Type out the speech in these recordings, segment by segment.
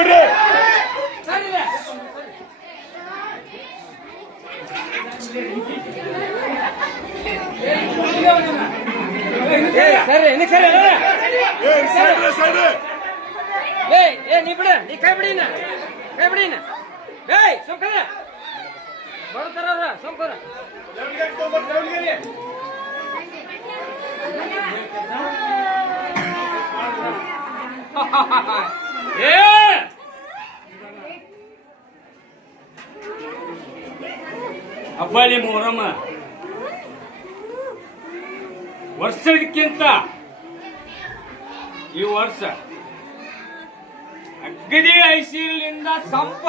ಬಿಡ್ರಿ. ಸರಿ ಸರಿ ಅಲ್ಲ? ಏ ನೀ ಬಿಡ ನೀ ಕೈ ಬಿಡಿನ ಕೈ ಬಿಡಿನ ಏಯ್ ಸೊಂಕರ ಬರ್ತಾರ ಸೊಂಕರ ಏ ಹಬ್ಬಳಿ ಮೊಹರಮ್ಮ ವರ್ಷಕ್ಕಿಂತ ಈ ವರ್ಷ ಅಗ್ಗದಿ ಐಸಿಲಿಂದ ಸಂಪ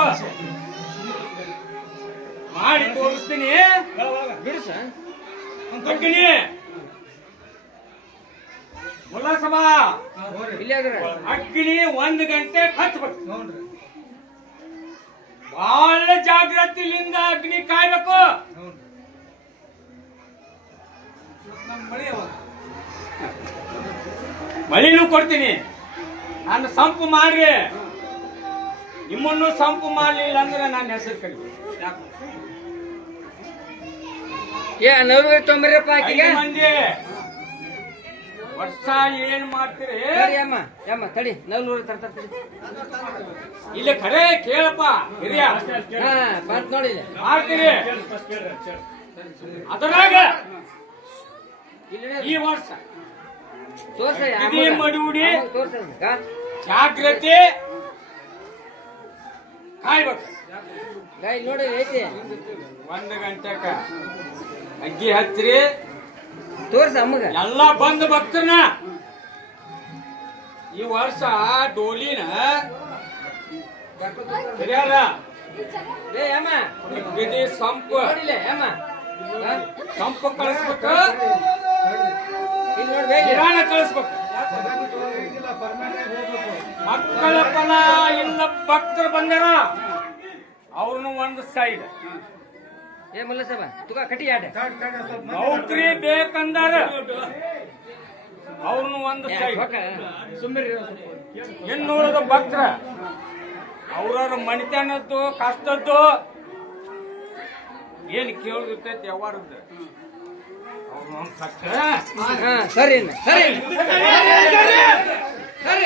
ಮಾಡಿ ತೋರಿಸ್ತೀನಿ. ಬಿಡಿಸ. ಅಗ್ಗಡಿ ಮುಲ್ಲಸಭಾ ಅಗ್ನಿ ಒಂದು ಗಂಟೆ ಖರ್ಚು ಬಹಳ ಜಾಗ್ರತಿಲಿಂದ ಅಗ್ನಿ ಕಾಯ್ಬೇಕು. ಮಳಿನೂ ಕೊಡ್ತೀನಿ. ನಾನು ಸಂಪು ಮಾಡ್ರಿ. ನಿಮ್ಮನ್ನು ಸಂಪು ಮಾಡಲಿಲ್ಲ ಅಂದ್ರೆ ನಾನು ಹೆಸರು ಕಲಿ ಏ ನೂರು ತೊಂಬರಪ್ಪ ಮಂದಿ. ವರ್ಷ ಏನ್ ಮಾಡ್ತೀರಿ? ಅಮ್ಮ ಅಮ್ಮ ತಡಿ ನೂರು ತರ್ತಾರೆ ಇಲ್ಲಿ ಖರೆ ಕೇಳಪ್ಪ ಹಿರಿಯ. ಹಾ ಬಂತ ನೋಡಿ. ಮಾಡ್ತೀರಿ? ಅದರಾಗ ಈ ವರ್ಷ ತೋರ್ಸ ಇದೇ? ಮಡುಗುಡಿ. ತೋರ್ಸ ಜಾಗ್ರತೆ. ಕಾಯ್ಬೇಕು. ನೋಡಿ ಐತಿ. ಒಂದು ಗಂಟೆಕ ಅಗ್ಗಿ ಹಚ್ಚ್ರಿ. ತೋರ್ಸ ಅಮ್ಮಗ. ಎಲ್ಲ ಬಂದ ಭಕ್ತರನ್ನ ಈ ವರ್ಷ ಡೋಲಿನ ಹಿರಿಯರ. ಏ ಅಮ್ಮ. ಗಿದಿ ಸಂಪ. ನೋಡಿಲ್ಲ ಅಮ್ಮ? ಸಂಪು ಕಳಿಸ್ಬೇಕು? ಬೇಗ ಕಳಿಸ್ಬೇಕು. ಮಕ್ಕಳ ಫಲ ಇಲ್ಲ ಭಕ್ತರು ಬಂದಾರ. ಅವ್ರನ್ನು ಒಂದು ಸೈಡ್ ಏ ಮುಲ್ಲಸಭ ತುಗ ಕಟಿ ಆಡ. ನೌಕರಿ ಬೇಕಂದಾರ. ಅವ್ರನ್ನು ಒಂದು ಇನ್ನೂರದ ಭಕ್ತರ. ಅವ್ರವ್ರ ಮಣಿತನದ್ದು ಕಷ್ಟದ್ದು. ಏನ್ ಕೇಳಿರ್ತೈತಿ ಯಾವಾರದ್ದು ಸರಿ ಸರಿ. ಸರಿ.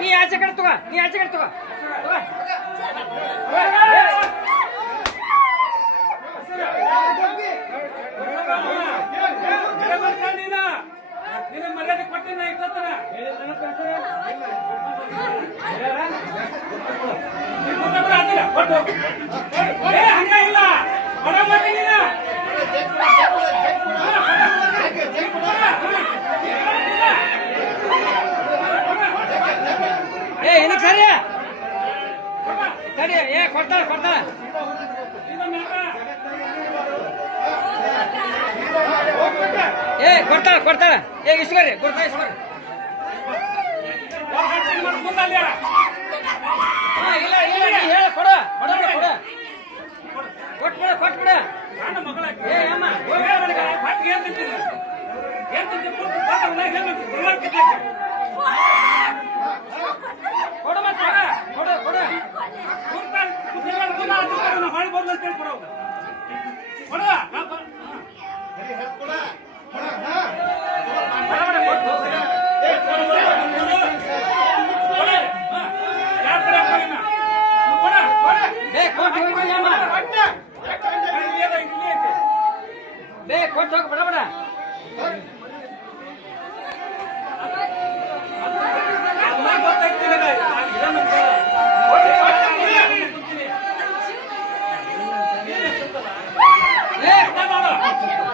ನೀ ಆಚೆ ಕಡೆ ತಗೋ ನೀ ಆಚೆ ಕಡೆ ತಗೋ. ನಿನ್ನ ಹಂಗ ಇಲ್ಲ ನೀನು. ಏ ಏನಕ್ಕೆ ಸರಿ ತಡಿ ಏ ಕೊಡ್ತಾಳ ಕೊಡ್ತಾಳ ಏ ಕೊಡ್ತಾರೆ ಕೊಡ್ತಾರೆ ಏ ಇಸ್ಕೊರಿ ಕೊಡ್ತಾ ಇಸ್ಕೊರಿ ಇಲ್ಲ ಇಲ್ಲ ಹೇಳ ಕೊಡ ಕೊಡ ಕೊಡ ಕೊಟ್ಬಿಡ ಕೊಟ್ಬಿಡ ಏ ಅಮ್ಮ ಕೊಡ ಎಲ್ಲ ಕೇಳ್ಕೊಡೋ ಕೊಡ ಕೊಡ ಕೊಟ್ಟು ಹೋಗಿ ಬಡ ಬಡ Спасибо!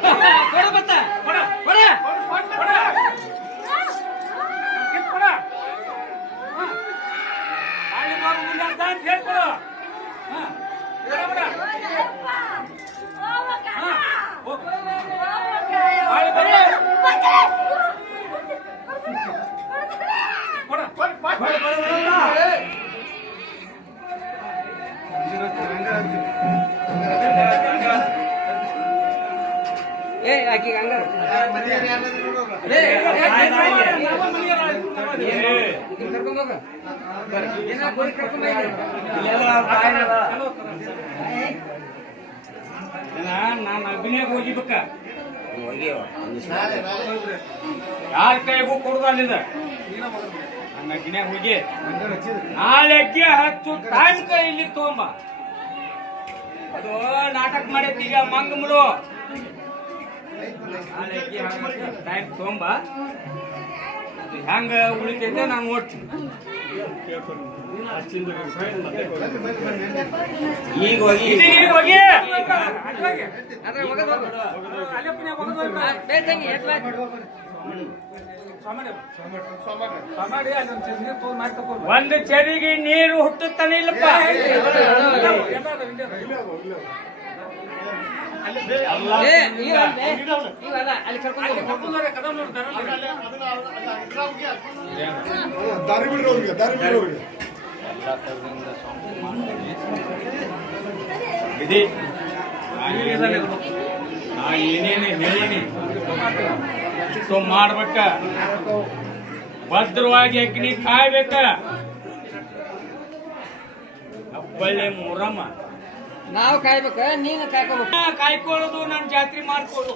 ನಾನು ಅಭಿನಯಕ್ಕೆ ಹೋಗಿಬೇಕ ಯಾರ ಕೈಗೂ ಕೊಡುದು ಅಲ್ಲಿಂದ ನನ್ನ ಹೋಗಿ ನಾಳೆಗೆ ಹತ್ತು ಟೈಮ್ ಇಲ್ಲಿ ತಗೊಂಬ ಅದು ನಾಟಕ ಮಾಡೈತಿ ಈಗ ಮಂಗಮರು ನಾಳೆ ಟೈಮ್ ಅದು ಹೆಂಗ ಉಳಿತೈತೆ ನಾನು ನೋಡ್ತೀನಿ ಈಗ ಹೋಗಿ? ಒಂದು ಚೆರಿಗೆ ನೀರು ಹುಟ್ಟುತ್ತಾನೆ ಇಲ್ಲಪ್ಪ ದಾರಿ ಬಿಡ್ರಿ ಅವ್ರಿಗೆ ದಾರಿ ಬಿಡ್ರಿ ಅವ್ರಿಗೆ ಇದೆ ನಾ ಏನೇನು ಹೇಳೀನಿ ಸೊ ಮಾಡ್ಬೇಕ ಭದ್ರವಾಗಿ ಅಗ್ನಿ ಕಾಯ್ಬೇಕ ಹಬ್ಬಳ್ಳಿ ಮೊರಮ್ಮ ನಾವು ಕಾಯ್ಬೇಕ ನೀನು ಕಾಯ್ಕೋಬೇಕು. ಕಾಯ್ಕೊಳ್ಳೋದು ನಾನು ಜಾತ್ರೆ ಮಾಡ್ಕೊಳ್ಳು